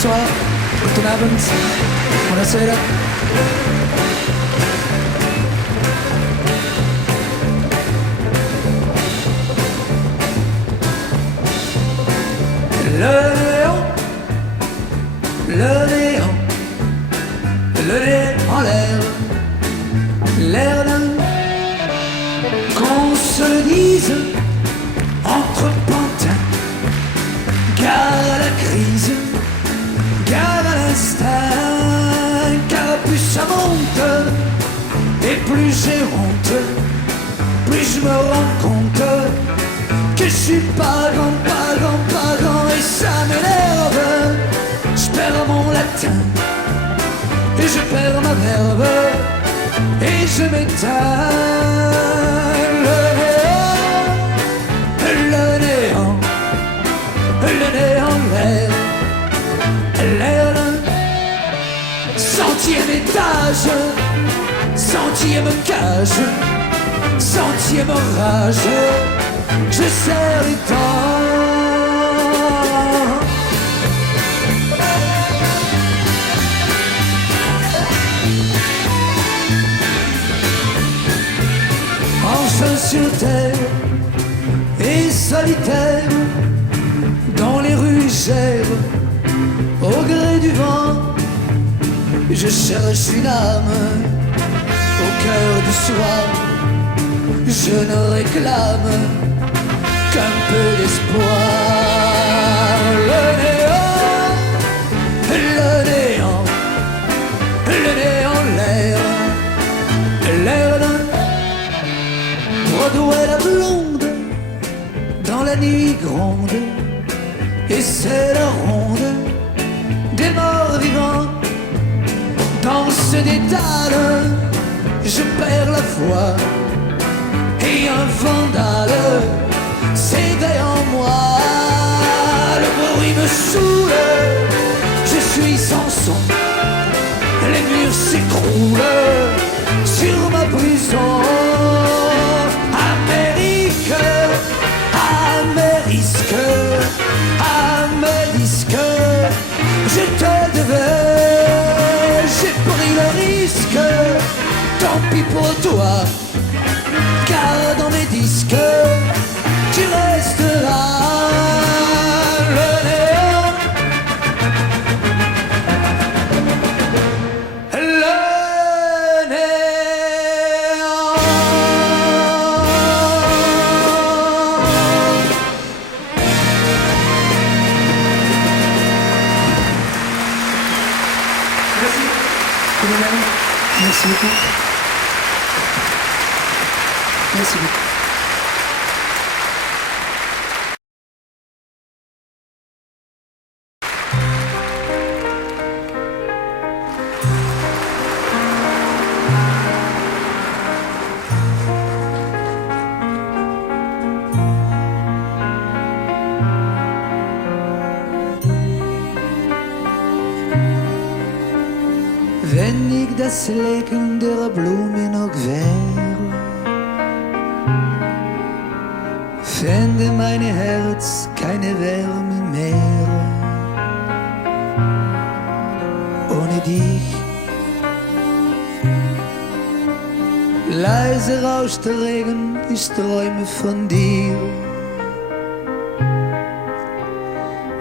Bonsoir, guten Abend, buonasera. Le néant en l'air d'un, qu'on se le dise entre pantins, gare à la crise, gare à l'instinct, car plus ça monte, et plus j'ai honte, plus je me rends compte que je suis pas grand, et ça m'énerve. Je perds mon latin, et je perds ma verve, et je m'éteins. Le néant, l'air d'un centième étage, centième cage, centième rage, je serre les temps. Enfin sur terre et solitaire, dans les rues j'erre, au gré du vent, je cherche une âme, au cœur du soir, je ne réclame qu'un peu d'espoir. Le néant, l'air d'un Broadway la blonde, dans la nuit gronde, et c'est la ronde des morts vivants. Dans ce dédale, je perds la foi, et un vandale s'éveille en moi. Le bruit me saoule, je suis sans son, les murs s'écroulent sur ma prison. Amérique, Amérique, Amérique, je te devais, j'ai pris le risque, tant pis pour toi, car dans mes disques, tu resteras. Le néant, merci beaucoup. Merci beaucoup. Wenn ich das Leben der Blumen noch wäre, fände mein Herz keine Wärme mehr. Ohne dich leise rauscht der Regen, ich träume von dir.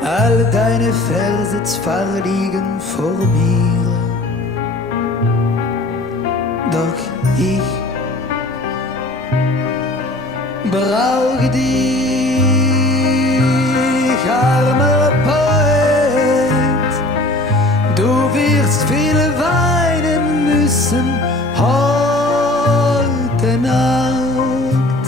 All deine Verse zwar liegen vor mir, doch ich brauche dich, armer Poet. Du wirst viel weinen müssen heute Nacht.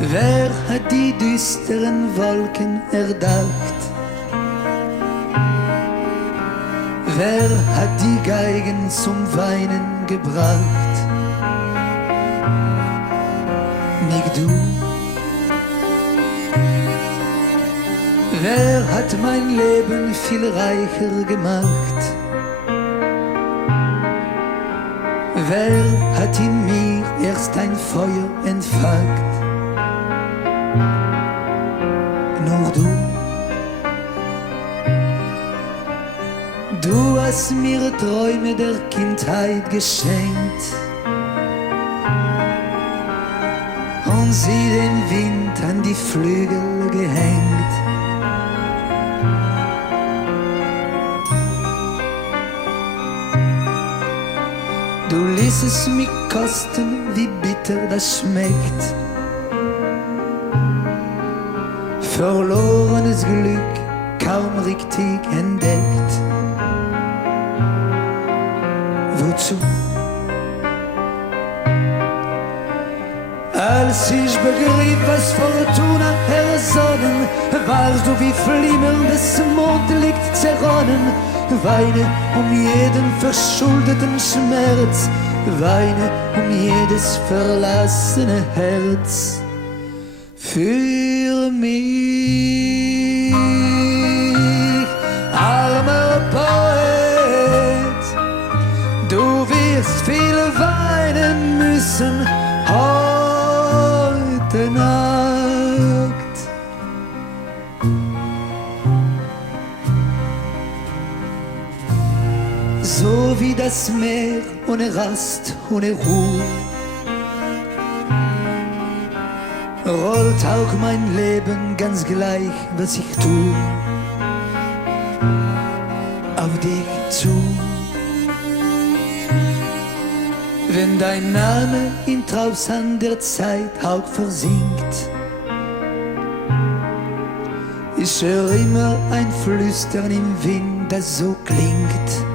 Wer hat die düsteren Wolken erdacht? Wer hat die Geigen zum Weinen gebracht? Nicht du. Wer hat mein Leben viel reicher gemacht? Wer hat in mir erst ein Feuer entfacht? was mir Träume der Kindheit geschenkt und sie dem Wind an die Flügel gehängt. Du ließ es mich kosten, wie bitter das schmeckt. Verlorenes Glück kaum richtig entdeckt. Wozu? Als ich begriff, was Fortuna ersonnen, warst du wie flimmerndes Mondlicht zerronnen. Weine jeden verschuldeten Schmerz, weine jedes verlassene Herz. Für mich, armer Poet, du wirst viel weinen müssen heute Nacht. So wie das Meer ohne Rast, ohne Ruhe, rollt auch mein Leben ganz gleich, was ich tu, auf dich zu. Wenn dein Name im Trausand der Zeit auch versinkt, ich höre immer ein Flüstern im Wind, das so klingt,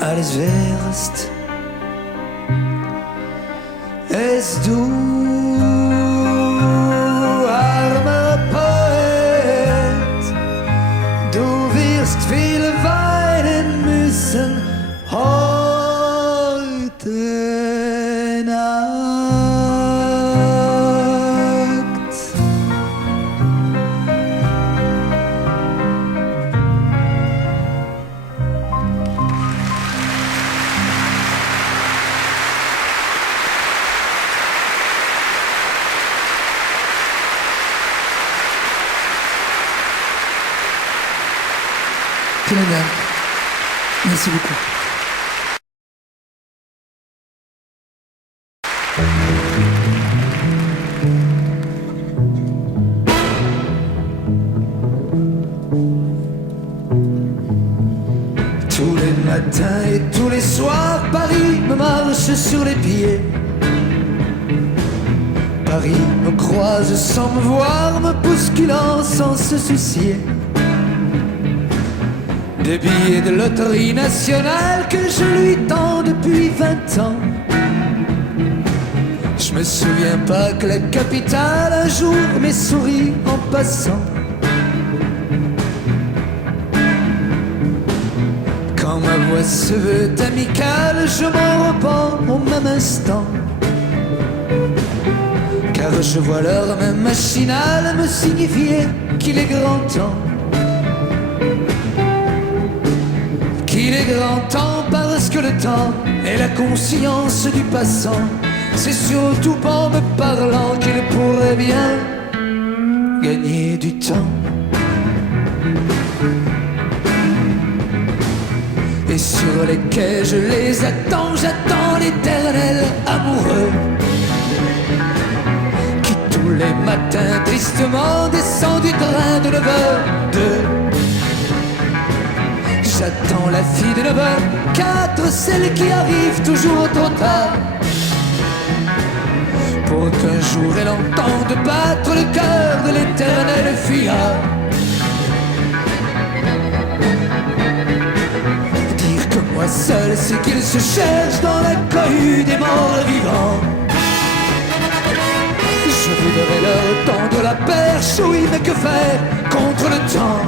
als wärst es du, armer Poet, du wirst viel weinen müssen heute Nacht. Vielen Dank. Merci beaucoup. Tous les matins et tous les soirs, Paris me marche sur les pieds. Paris me croise sans me voir, me bousculant sans se soucier des billets de loterie nationale que je lui tends depuis 20 ans. Je me souviens pas que la capitale un jour m'ait souri en passant. Quand ma voix se veut amicale, je m'en repens au même instant. Car je vois l'heure même machinale me signifier qu'il est grand temps. Qu'il est grand temps parce que le temps est la conscience du passant. C'est surtout en me parlant qu'il pourrait bien gagner du temps. Et sur les quais je les attends, j'attends l'éternel amoureux qui tous les matins tristement descend du train de 9h02. J'attends la fille de 9h04, celle qui arrive toujours trop tard, pour qu'un jour elle entende battre le cœur de l'éternel fuyard. Dire que moi seul c'est qu'il se cherche dans la cohue des morts vivants. Je voudrais leur tendre la perche, oui mais que faire contre le temps?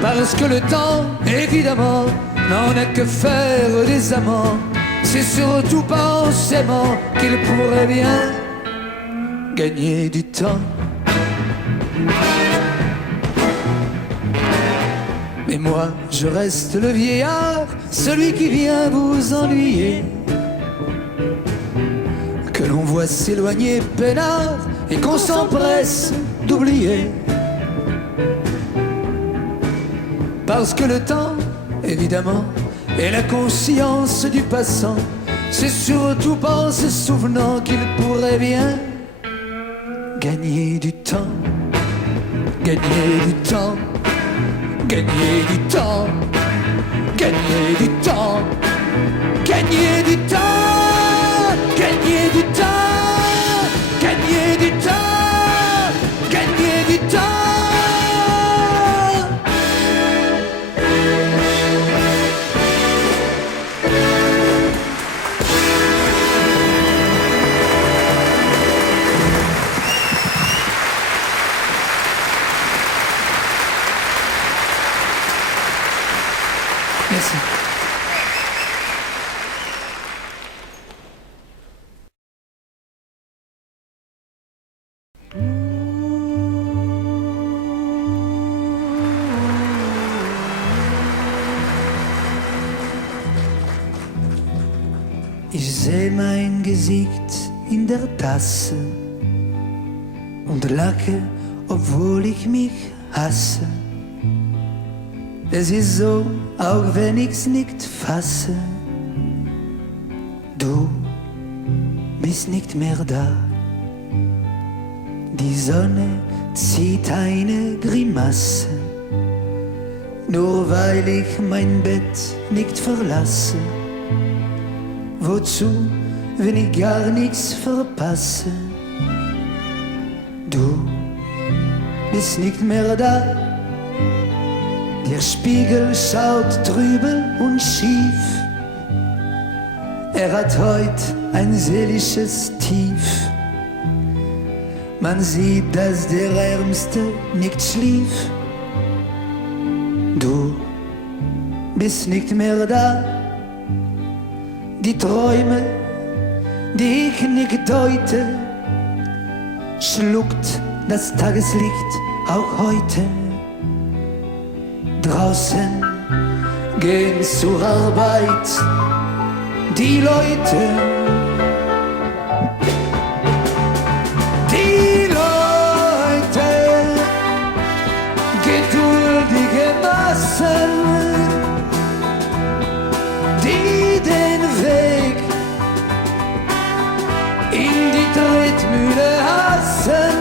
Parce que le temps, évidemment, n'en a que faire des amants. C'est surtout pas en s'aimant qu'il pourrait bien gagner du temps. Mais moi, je reste le vieillard, celui qui vient vous ennuyer, que l'on voit s'éloigner peinard et qu'on s'empresse d'oublier. Parce que le temps, évidemment, est la conscience du passant. C'est surtout en se souvenant qu'il pourrait bien gagner du temps, gagner du temps, gagner du temps, gagner du temps, gagner du temps, gagner du temps, gagner du temps, gagner du temps. Merci. Ich seh mein Gesicht in der Tasse und lache, obwohl ich mich hasse. Es ist so, auch wenn ich's nicht fasse. Du bist nicht mehr da. Die Sonne zieht eine Grimasse, nur weil ich mein Bett nicht verlasse. Wozu, wenn ich gar nichts verpasse? Du bist nicht mehr da. Der Spiegel schaut trübe und schief. Er hat heut ein seelisches Tief. Man sieht, dass der Ärmste nicht schlief. Du bist nicht mehr da. Die Träume, die ich nicht deute, schluckt das Tageslicht auch heute. Draußen gehen zur Arbeit die Leute. Die Leute, geduldige Massen, die den Weg in die Tretmühle hassen.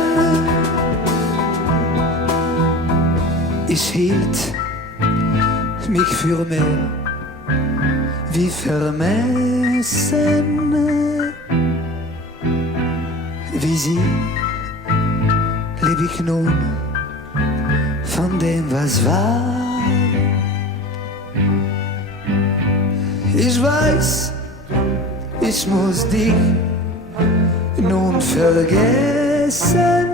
Ich hielt mich für mehr wie vermessen. Wie sie leb ich nun von dem, was war. Ich weiß, ich muss dich nun vergessen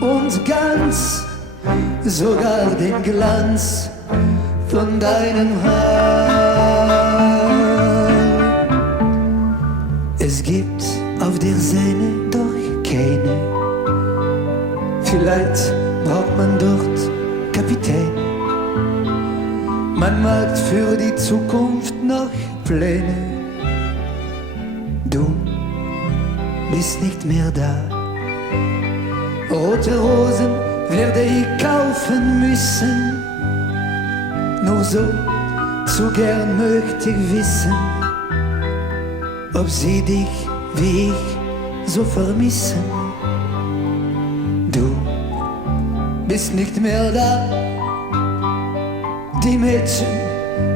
und ganz sogar den Glanz von deinem Haar. Es gibt auf der Sehne doch keine. Vielleicht braucht man dort Kapitäne. Man macht für die Zukunft noch Pläne. Du bist nicht mehr da. Rote Rosen werde ich kaufen müssen. Nur so zu gern möchte ich wissen, ob sie dich wie ich so vermissen. Du bist nicht mehr da. Die Mädchen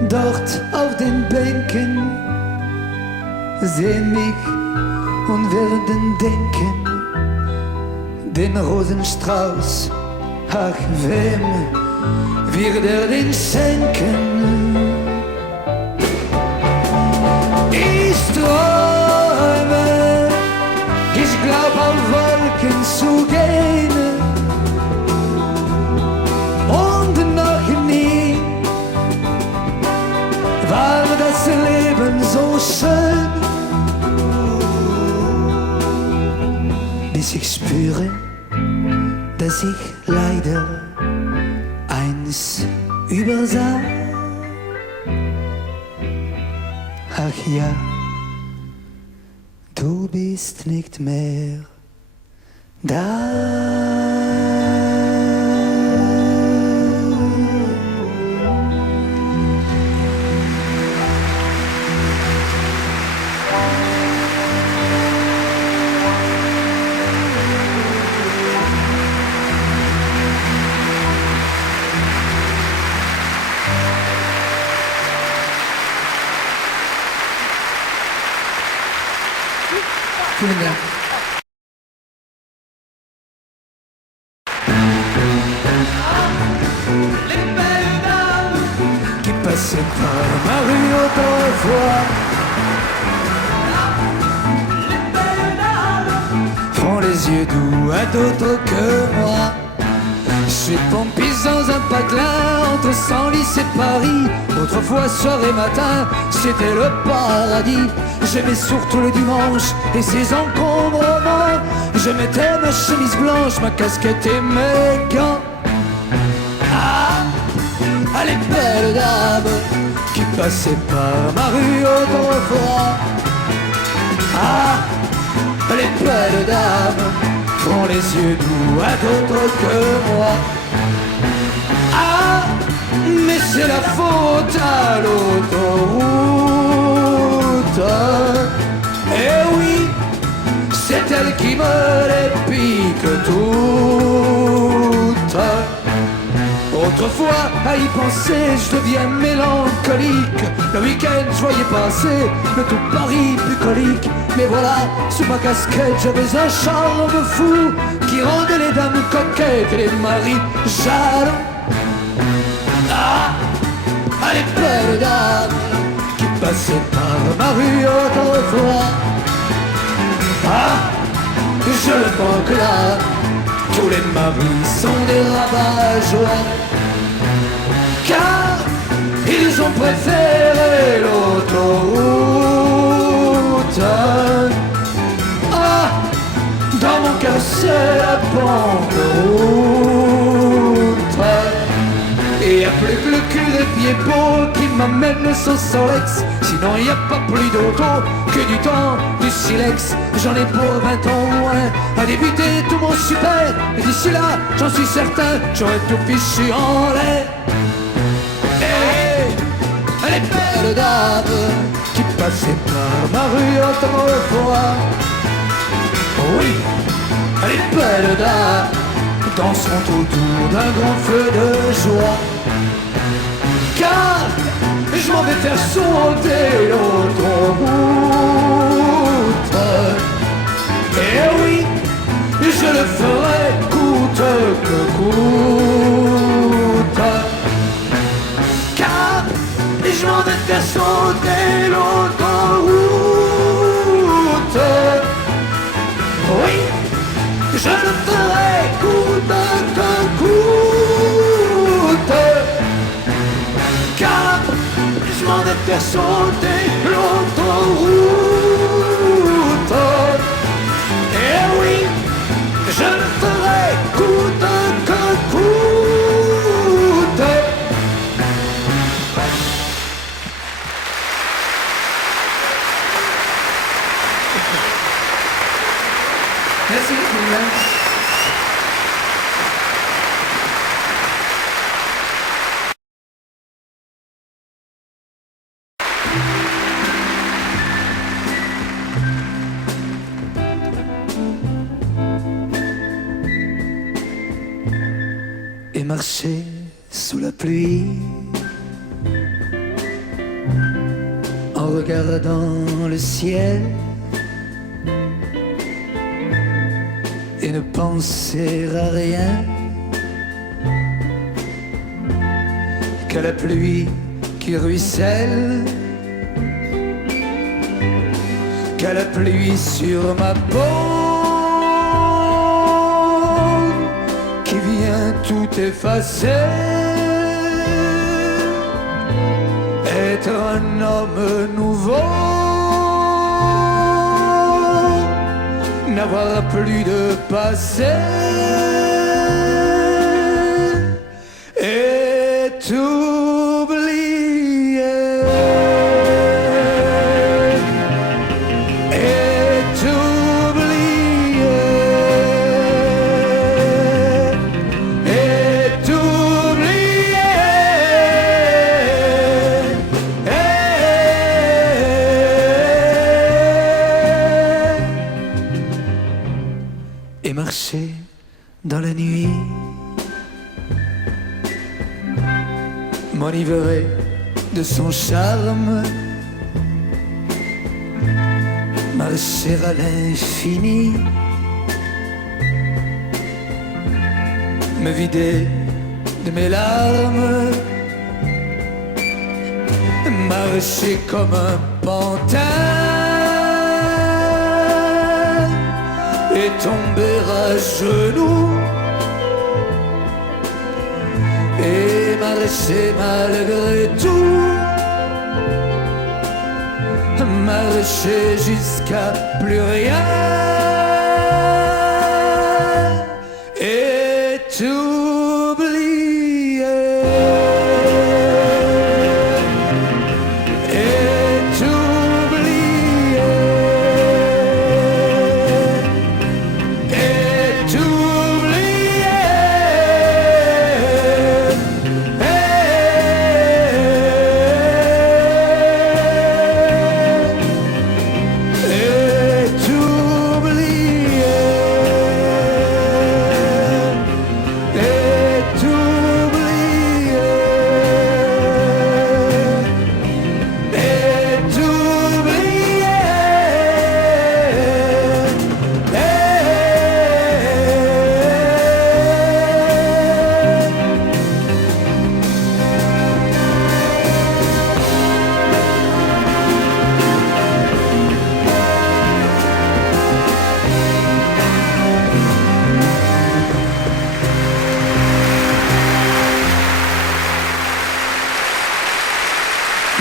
dort auf den Bänken sehen mich und werden denken, den Rosenstrauß, ach wem wird er den schenken? Ich träume, ich glaub auf Wolken zu gehen und noch nie war das Leben so schön, bis ich spüre, dass ich leider eins übersah. Ach ja, du bist nicht mehr da. Tout le bien. Les belles dames qui passaient par ma rue autrefois. Les belles dames font les yeux doux à d'autres que moi. Je suis pompiste dans un patelin entre Senlis et Paris. Autrefois, soir et matin, c'était le paradis. J'aimais surtout le dimanche et ses encombrements. Je mettais ma chemise blanche, ma casquette et mes gants. Ah, les belles dames qui passaient par ma rue autrefois. Ah, les belles dames font les yeux doux à d'autres que moi. Ah, mais c'est la faute à l'autoroute. Eh oui, c'est elle qui me les pique toutes. Autrefois, à y penser, je deviens mélancolique. Le week-end, je voyais passer le tout Paris bucolique. Mais voilà, sous ma casquette, j'avais un charme fou qui rendait les dames coquettes et les maris jaloux. Ah, les belles dames qui passaient par ma rue autrefois. Ah, je le proclame, tous les maris sont des rabat-joie. Car ils ont préféré l'autoroute. Ah, dans mon cœur c'est la banqueroute. Et y'a plus que le cul des pieds beaux qui m'amène sur Solex. Sinon y a pas plus d'auto que du temps, du silex. J'en ai pour 20 ans au moins à débuter tout mon super. Et d'ici là, j'en suis certain, j'aurais tout fichu en l'air. Les belles dames qui passaient par ma rue autrefois. Oui, les belles dames danseront autour d'un grand feu de joie. Car je m'en vais faire sauter l'autoroute. Et oui, je le ferai coûte que coûte. Car je m'en vais faire sauter l'autoroute. Oui, je le ferai coûte que coûte. Car je m'en vais faire sauter l'autoroute. Et oui, je le ferai coûte que coûte. Merci, Julien. Et marcher sous la pluie en regardant le ciel et ne penser à rien qu'à la pluie qui ruisselle, qu'à la pluie sur ma peau qui vient tout effacer. Être un homme nouveau, n'avoir plus de passé et t'oublier. Et t'oublier. Et t'oublier. Et marcher dans la nuit, m'enivrer de son charme, ma marcher à l'infini, me vider de mes larmes, marcher comme un pantin et tomber à genoux et marcher malgré tout, marcher jusqu'à plus rien et t'oublier.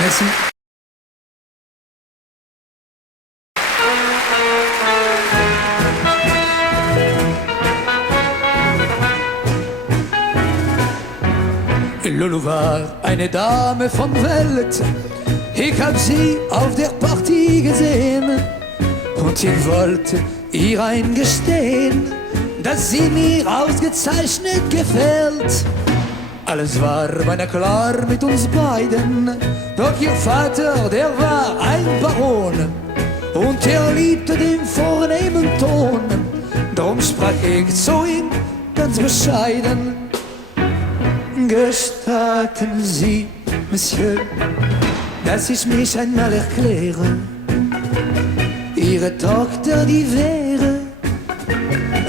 Merci. Lulu war eine Dame von Welt, ich hab sie auf der Partie gesehen und ich wollte ihr eingestehen, dass sie mir ausgezeichnet gefällt. Alles war beinahe klar mit uns beiden, doch ihr Vater, der war ein Baron und er liebte den vornehmen Ton. Darum sprach ich zu ihm ganz bescheiden: Gestatten Sie, Monsieur, dass ich mich einmal erkläre. Ihre Tochter, die wäre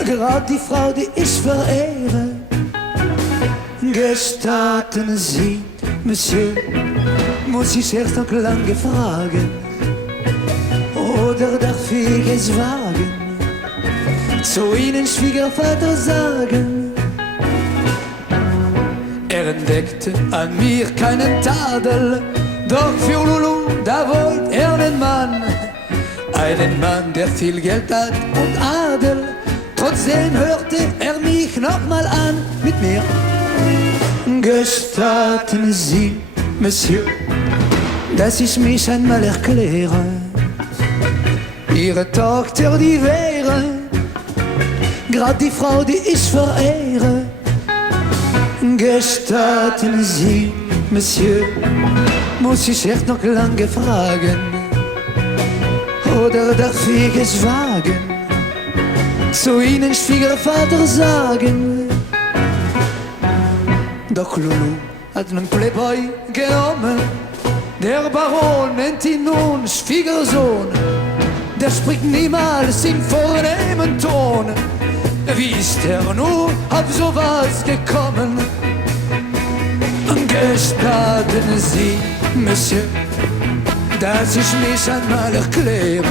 gerade die Frau, die ich verehre. Gestatten Sie, Monsieur, muss ich erst noch lange fragen, oder darf ich es wagen, zu Ihnen Schwiegervater sagen? Er entdeckte an mir keinen Tadel, doch für Lulu, da wollte er einen Mann, der viel Geld hat und Adel. Trotzdem hörte er mich nochmal an mit mir. Gestatten Sie, Monsieur, dass ich mich einmal erkläre. Ihre Tochter, die wäre grad die Frau, die ich verehre. Gestatten Sie, Monsieur, muss ich echt noch lange fragen, oder darf ich es wagen, zu Ihnen Schwiegervater sagen? Doch Lulu hat einen Playboy genommen, der Baron nennt ihn nun Schwiegersohn. Der spricht niemals in vornehmen Ton. Wie ist er nur auf sowas gekommen? Gestatten Sie, Monsieur, dass ich mich einmal erkläre.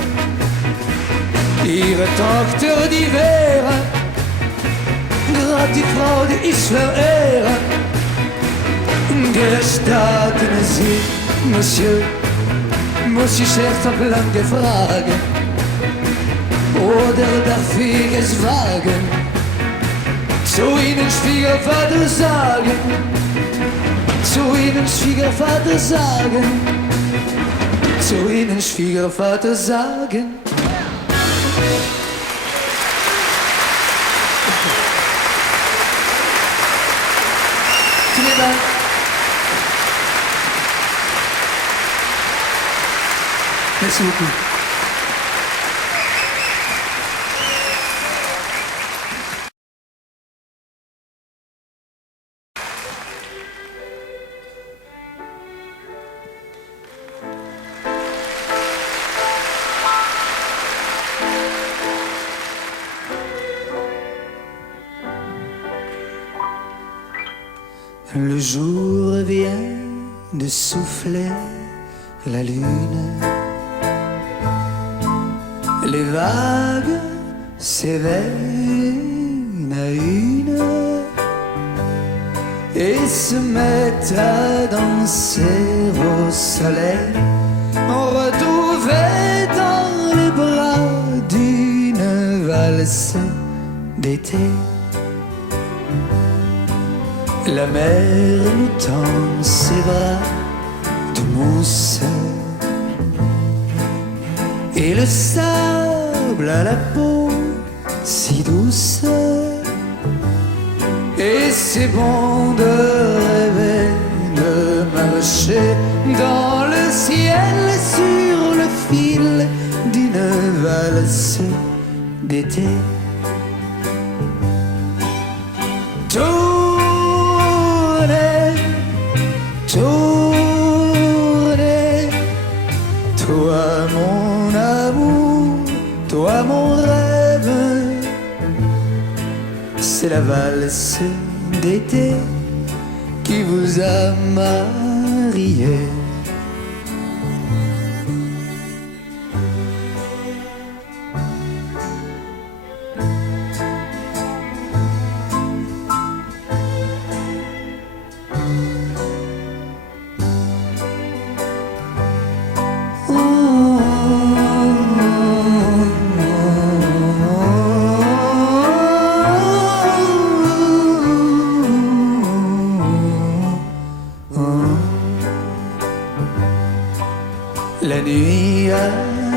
Ihre Tochter, die wäre grad die Frau, die ich verehre. Gestatten Sie, Monsieur, muss ich erst noch lange fragen, oder darf ich es wagen, zu Ihnen Schwiegervater sagen, zu Ihnen Schwiegervater sagen, zu Ihnen Schwiegervater sagen. Vielen Dank. Merci beaucoup. Le jour vient de souffler la lune. Les vagues s'éveillent une à une et se mettent à danser au soleil, retrouvés dans les bras d'une valse d'été. La mer nous tend ses bras de mousse et le sable à la peau si douce. Et c'est bon de rêver, de marcher dans le ciel sur le fil d'une valse d'été. Tournez, tournez, toi mon amour, toi mon rêve. C'est la valse d'été qui vous a marié. La nuit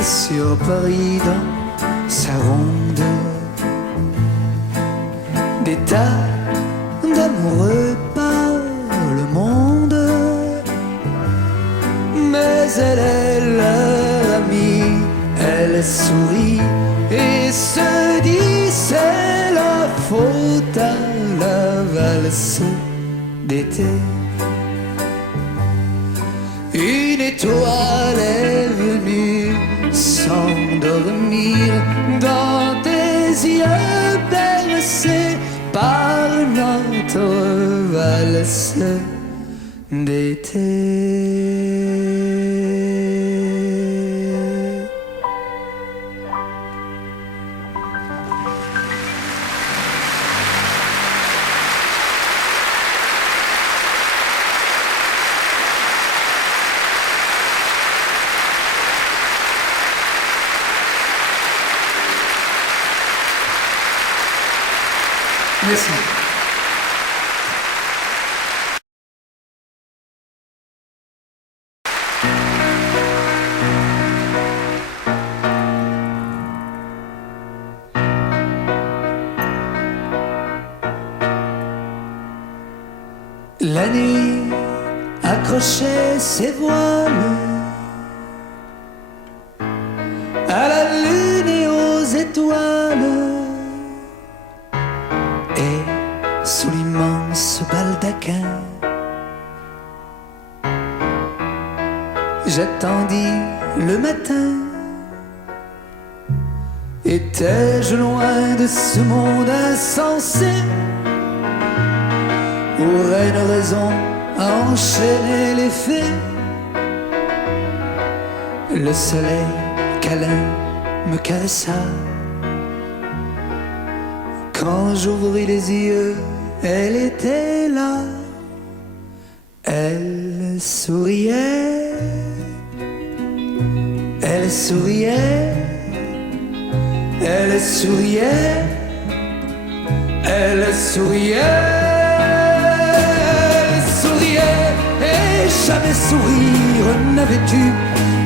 sur Paris dans sa ronde, des tas d'amoureux par le monde, mais elle est leur amie, elle sourit et se dit c'est la faute à la valse d'été. Une étoile est venue s'endormir dans tes yeux bercés par notre valse d'été. Merci. La nuit accrochait ses voiles à la lune et aux étoiles. Et sous l'immense baldaquin, j'attendis le matin. Étais-je loin de ce monde insensé où règne raison à enchaîner les faits? Le soleil câlin me caressa. Quand j'ouvris les yeux, elle était là. Elle souriait, elle souriait, elle souriait, elle souriait, elle souriait, et jamais sourire n'avait eu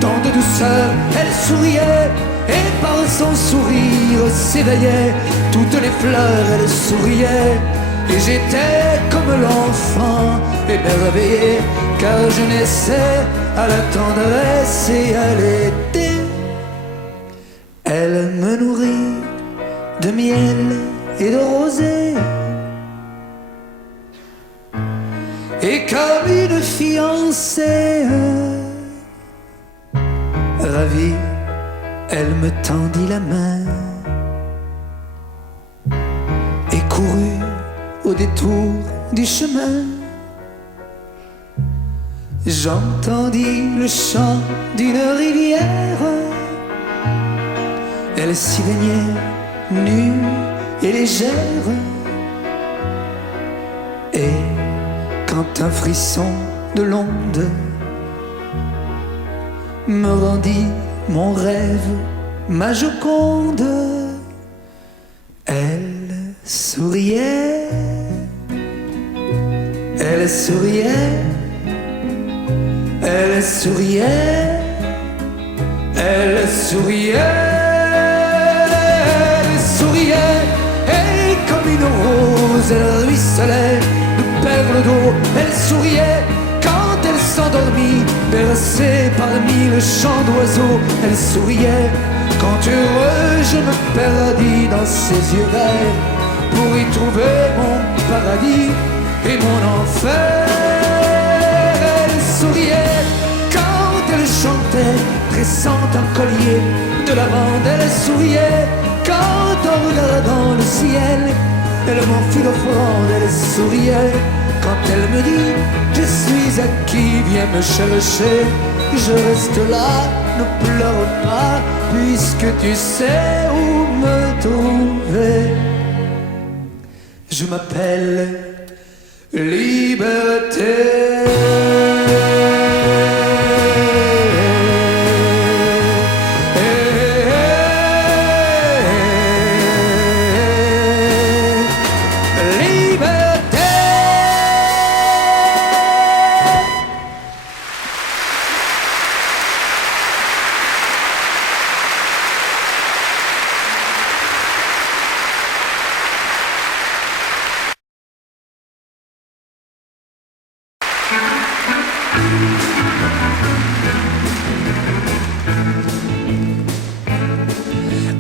tant de douceur. Elle souriait, et par son sourire s'éveillaient toutes les fleurs. Elle souriait, et j'étais comme l'enfant émerveillé, car je naissais à la tendresse et à l'été. Elle me nourrit de miel et de rosée, et comme une fiancée ravie, elle me tendit la main et courut au détour du chemin J'entendis le chant d'une rivière. Elle s'y baignait nue et légère. Et quand un frisson de l'onde me rendit mon rêve, ma Joconde, elle souriait, elle souriait, elle souriait, elle souriait, elle souriait, et comme une rose, elle ruisselait de perles d'eau, elle souriait quand elle s'endormit, bercée par mille chants d'oiseaux, elle souriait quand heureux je me perdis dans ses yeux verts pour y trouver mon paradis et mon enfer. Elle souriait quand elle chantait, tressant un collier de lavande. Elle souriait quand en regardant le ciel, elle m'en fit l'offrande. Elle souriait quand elle me dit: je suis acquis, viens me chercher. Je reste là, ne pleure pas, puisque tu sais où me trouver. Je m'appelle Liberté.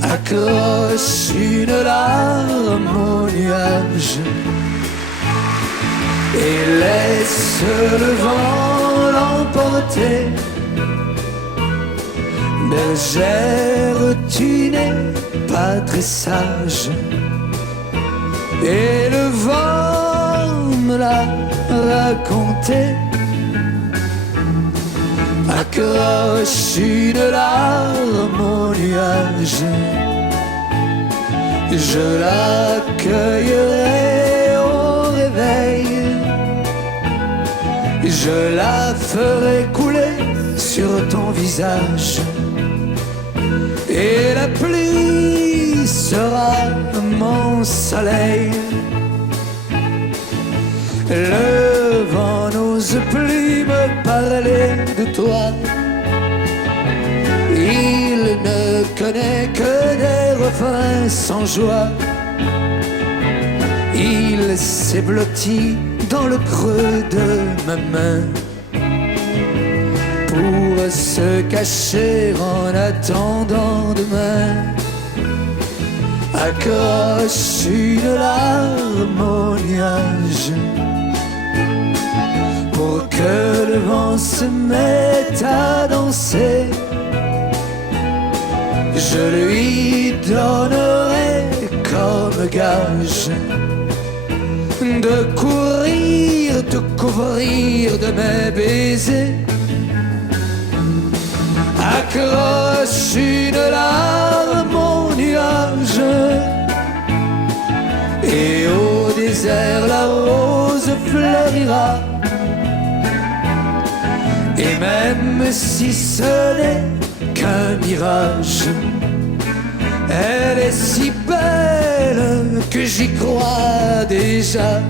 Accroche une larme au nuage et laisse le vent l'emporter. Bergère, tu n'es pas très sage, et le vent me l'a raconté. Accroche une larme au nuage, je l'accueillerai au réveil, je la ferai couler sur ton visage, et la pluie sera mon soleil. Le vent n'ose plus me parler de toi, il ne connaît que des refrains sans joie. Il s'est blotti dans le creux de ma main pour se cacher en attendant demain. Accroche une larme au nuage pour que le vent se mette à danser. Je lui donnerai comme gage de courir, te couvrir de mes baisers. Accroche une larme au nuage et au désert la rose fleurira. Et même si ce n'est qu'un mirage, elle est si belle que j'y crois déjà.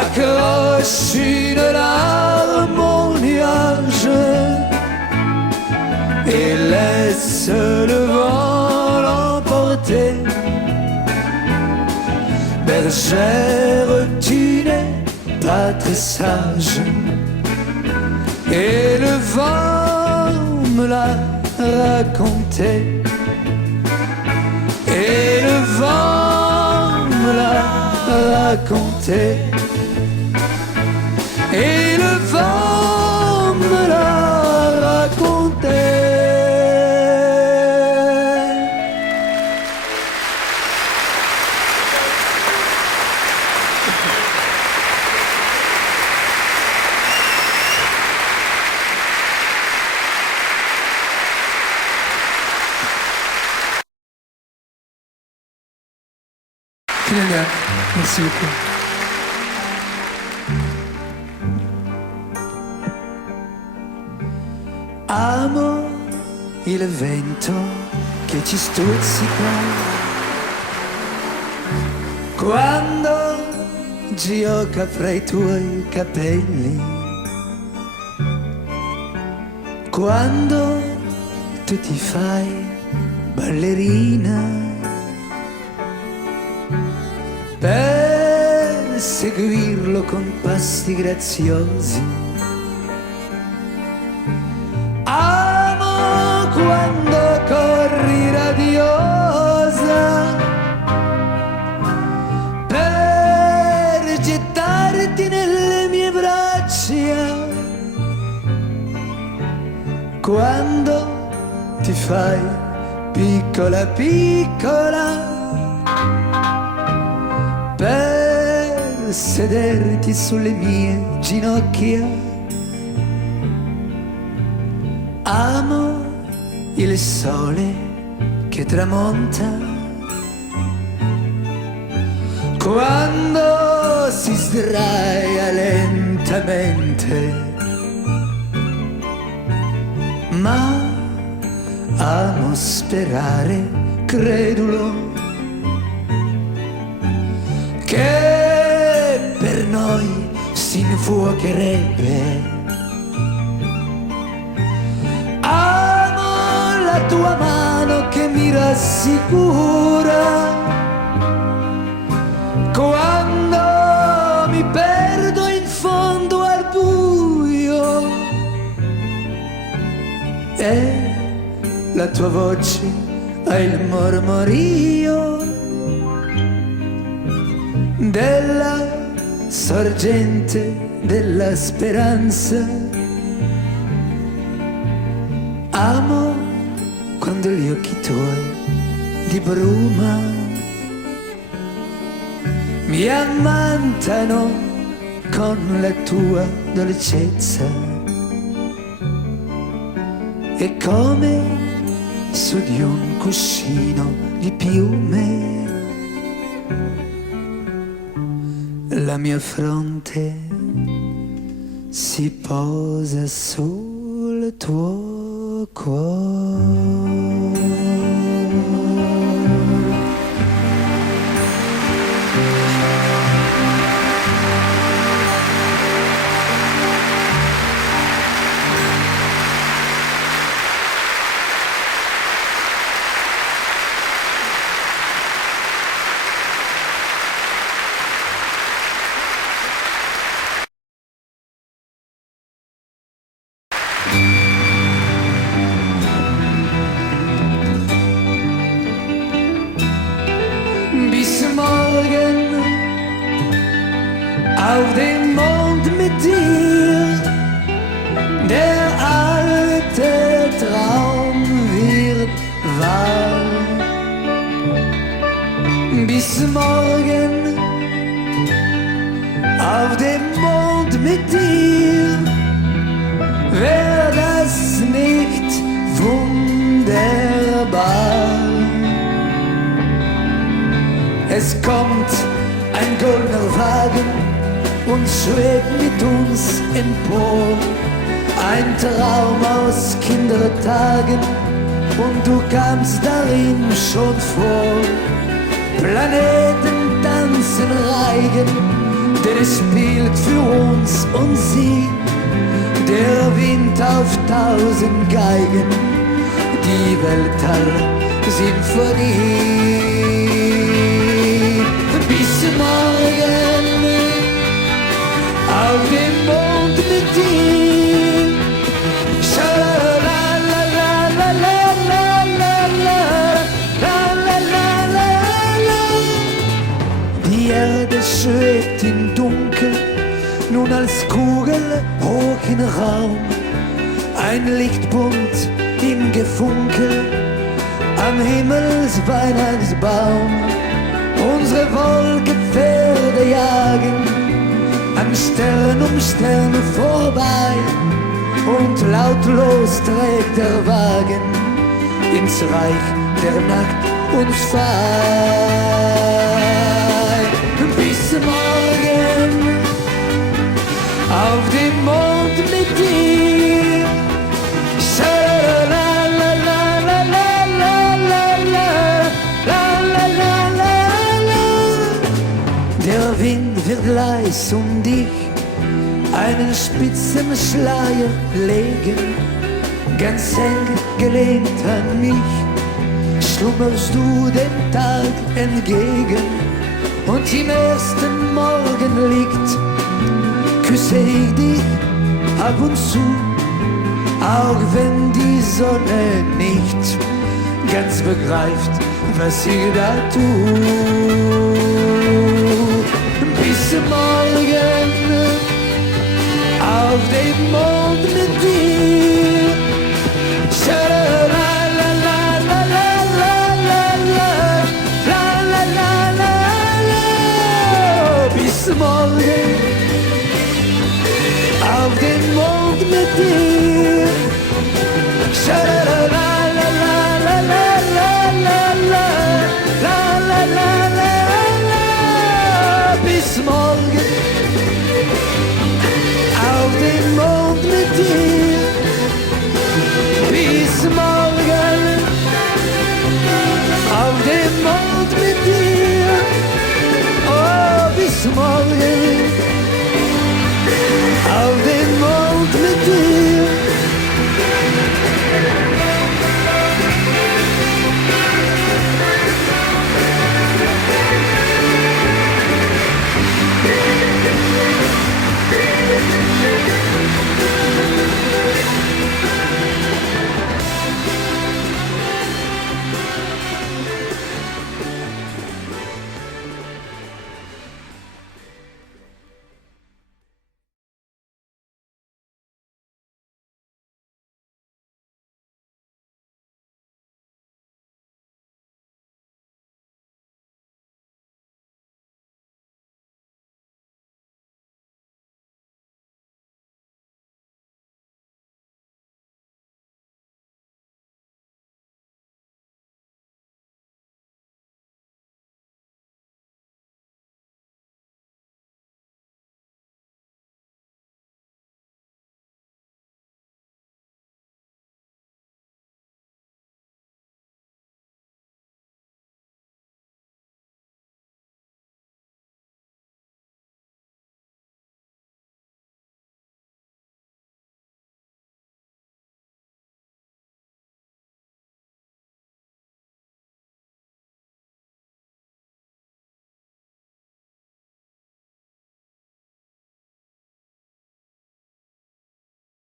Accroche une larme au nuage et laisse le vent l'emporter. Bergère, tu n'es pas très sage, et le vent me l'a raconté, et le vent me l'a raconté, et le vent me l'a raconté. bien. Merci beaucoup. Amo il vento che ci stuzzica quando gioca fra i tuoi capelli, quando tu ti fai ballerina per seguirlo con passi graziosi. Amo quando corri radiosa per gettarti nelle mie braccia, quando ti fai piccola piccola per sederti sulle mie ginocchia. Amo il sole che tramonta quando si sdraia lentamente, ma amo sperare, credulo, che per noi si infuocherebbe. Amo la tua mano che mi rassicura quando mi perdo in fondo al buio, e la tua voce ha il mormorio della sorgente della speranza. Amo quando gli occhi tuoi di bruma mi ammantano con la tua dolcezza, e come su di un cuscino di piume la mia fronte si posa sul tuo cuore. Bis morgen auf dem Mond mit dir, der alte Traum wird wahr. Bis morgen auf dem Mond mit dir, wär das nicht wunderbar? Es kommt ein goldener Wagen und schwebt mit uns empor, ein Traum aus Kindertagen, und du kamst darin schon vor. Planeten tanzen Reigen, denn es spielt für uns und sie, der Wind auf 1000 Geigen, die Weltall-Symphonie. Bis morgen auf dem Mond mit dir. Die Erde schwebt im Dunkel, nun als Kugel hoch in Raum. Ein Lichtpunkt im Gefunkel am Himmelsweihnachtsbaum. Unsere Wolkenpferde jagen an Stern um Sterne vorbei, und lautlos trägt der Wagen ins Reich der Nacht uns frei. auf dem Mond mit dir. Der Wind wird leis um dich einen spitzen Schleier legen, ganz eng gelehnt an mich, schlummerst du dem Tag entgegen, und im ersten Morgenlicht küsse ich dich ab und zu, auch wenn die Sonne nicht ganz begreift, was ich da tue. Bis morgen auf dem Mond mit